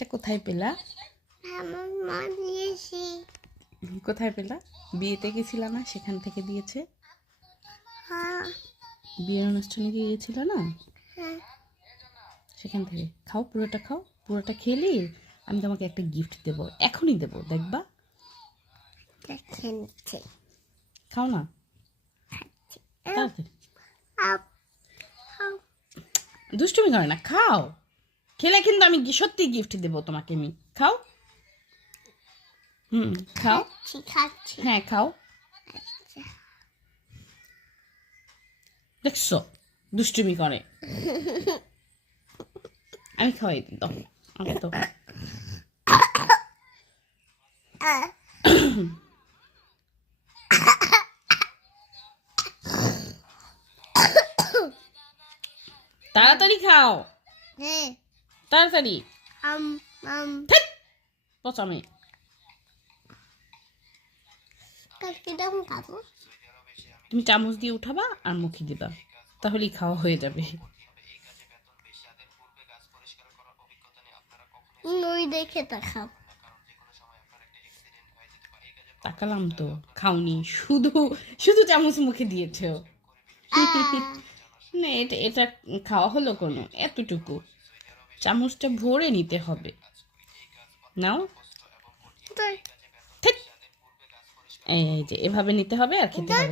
গিফটটা কোথায় পেলা? আমার মা দিয়েছে। কোথায় পেলা? বিয়েতে গেছিল না, সেখান থেকে দিয়েছে। হ্যাঁ বিয়ের অনুষ্ঠানে গিয়েছিল না, হ্যাঁ সেখান থেকে। খাও, পুরোটা খাও। পুরোটা খেলি আমি তোমাকে একটা গিফট দেবো, এখনই দেবো, দেখবা। দেখে নিচ্ছে। খাও না, তাড়াতাড়ি। আপ আপ দুষ্টুমি করে না, খাও। খেলে কিন্তু আমি সত্যি গিফট দেবো তোমাকে আমি। খাও। খাও। খাচ্ছি। হ্যাঁ খাও। দেখছো দুষ্টুমি করে। আমি খাওয়াই দাও আমাকে তো। তাড়াতাড়ি খাও, হ্যাঁ তাড়াতাড়ি। আম আম পচামে। কালকে দাম খাবো। তুমি চামচ দিয়ে উঠাবা আর মুখে দিবা, তাহলেই খাওয়া হয়ে যাবে। ওই দেখে তা খাও। তাকালাম তো, খাওনি, শুধু শুধু চামচ মুখে দিয়েছো। না, এটা এটা খাওয়া হলো কোনো? এতটুকু চামচটা ভরে নিতে হবে। নাও, এই যে এভাবে নিতে হবে আর খেতে হবে।